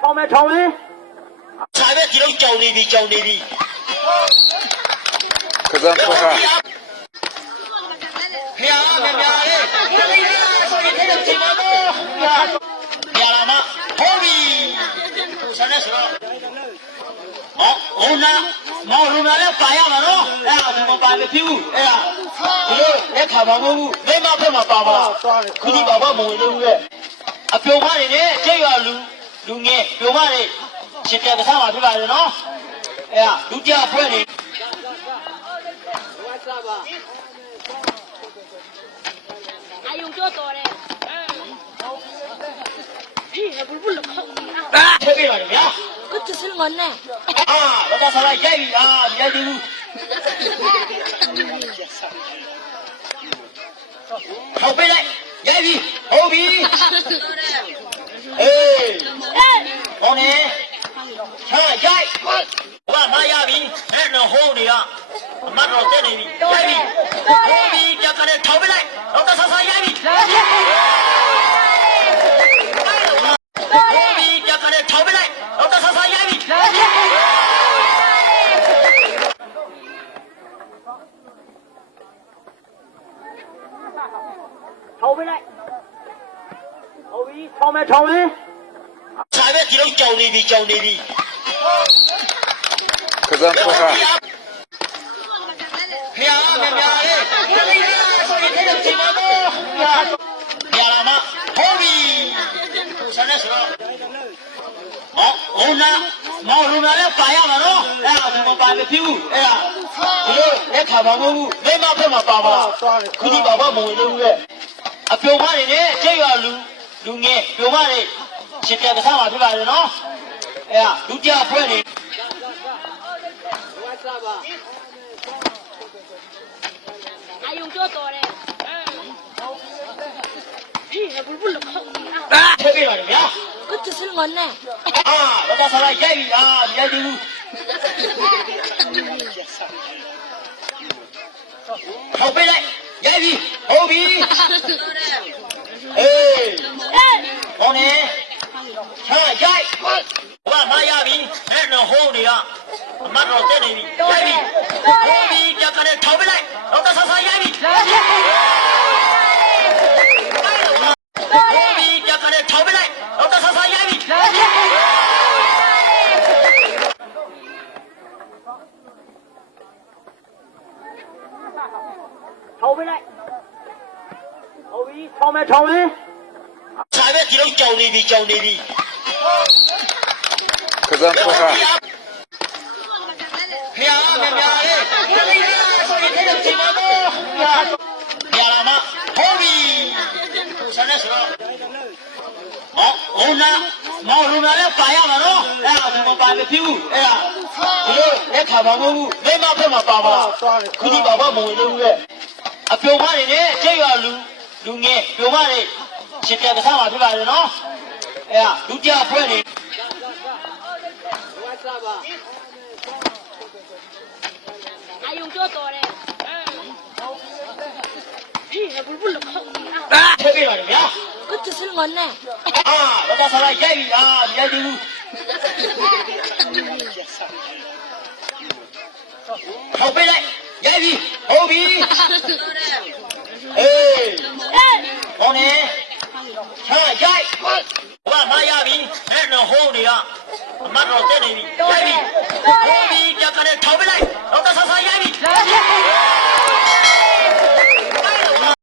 ထောင်းမယ်ထောင်းမယ်ခြာပဲဒီလိုကြောင်နေပြီကစားခွင့်ဟာဖျားမများလေဆိုရင်တဲ့ဒီမှာတော့ဖျားလာမဟုတ်ပြီကိုစနေဆိုတော့ဟောနာမောင်လူနာလည်းပါရမှာနော်အဲ့ဒါမပါမဖြစ်ဘူးအဲ့ဒါဒီလိုလက်ခါပါမဟုတ်ဘူးမိမဖက်မှာပါပါခုဒီပါပါမဝင်လို့ရဲ့အပြုံမနေနဲ့ကျဲရွာလူငယ်ပြုံမနေရှင်းပြကစားမှာဖြစ်ပါတယ်နော်အဲ့ဒါဒုတိယဖွဲ့နေ阿勇叫多嘞，不冷酷啊，听没了没有？我就是我呢。啊，我到上来言语啊，言语。后背来，言语，后背。哎，我呢？看言，我拿言语，人能好的呀，马上在那里，言语，后背就跟着后背来，我到上言语。ထောင်းပေးလိုက်ဟုတ်ပြီထောင်းမယ်ထောင်းမယ်ခြာပဲဒီလိုကြောင်နေပြီကစားခွင့်ဟာဖျားမများလေဆိုရင်တဲ့ဒီမှာတော့ဖျားလာမဟုတ်ပြီကိုစနေဆိုတော့ဟောနာမောင်လူနာလည်းပါရမှာနော်အဲ့ဒါမပါမဖြစ်ဘူးအဲ့ဒါဒီလိုလက်ခါပါမဟုတ်ဘူးမိမဖက်မှာပါပါခုဒီပါပါမဝင်လို့ရဲ့အပြုံမနေနဲ့ကျဲရွာလူငယ်ပြုံမနေရှင်းပြကစားမှာဖြစ်ပါတယ်နော်အဲ့ဒါဒုတိယဖွဲ့နေ阿勇叫多嘞，不冷酷啊，听没了没有？我就是我呢。啊，我到上来言语啊，言语。后背来，言语，后背。哎，我呢？看言，我拿言语，人能好的呀，马上在那里，言语，后背就跟着后背来，我到上言语。后背就跟着后背来，我到上言语。ထောင်းပေးလိုက်ဟုတ်ပြီထောင်းမယ်ထောင်းမယ်ခြာပဲဒီလိုကြောင်နေပြီကစားခွင့်ဟာဖျားမများလေဆိုရင်တဲ့ဒီမှာတော့ဖျားလာမဟုတ်ပြီကိုစနေဆိုတော့ဟောနာမောင်လူနာလည်းပါရမှာနော်အဲ့ဒါမပါမဖြစ်ဘူးအဲ့ဒါဒီလိုလက်ခါပါမဟုတ်ဘူးမိမဖက်မှာပါပါခုဒီပါပါမဝင်လို့ရဲ့အပြုံမနေနဲ့ကျဲရွာလူငယ်ပြုံမနေရှင်းပြကစားမှာဖြစ်ပါတယ်နော်အဲ့ဒါဒုတိယဖွဲ့နေ阿勇叫多嘞，不冷酷啊，听没了没有？我就是我呢。啊，我到上来言语啊，言语。后背来，言语，后背。哎，我呢？看言，我拿言语，人能好的呀，马上在那里，言语，后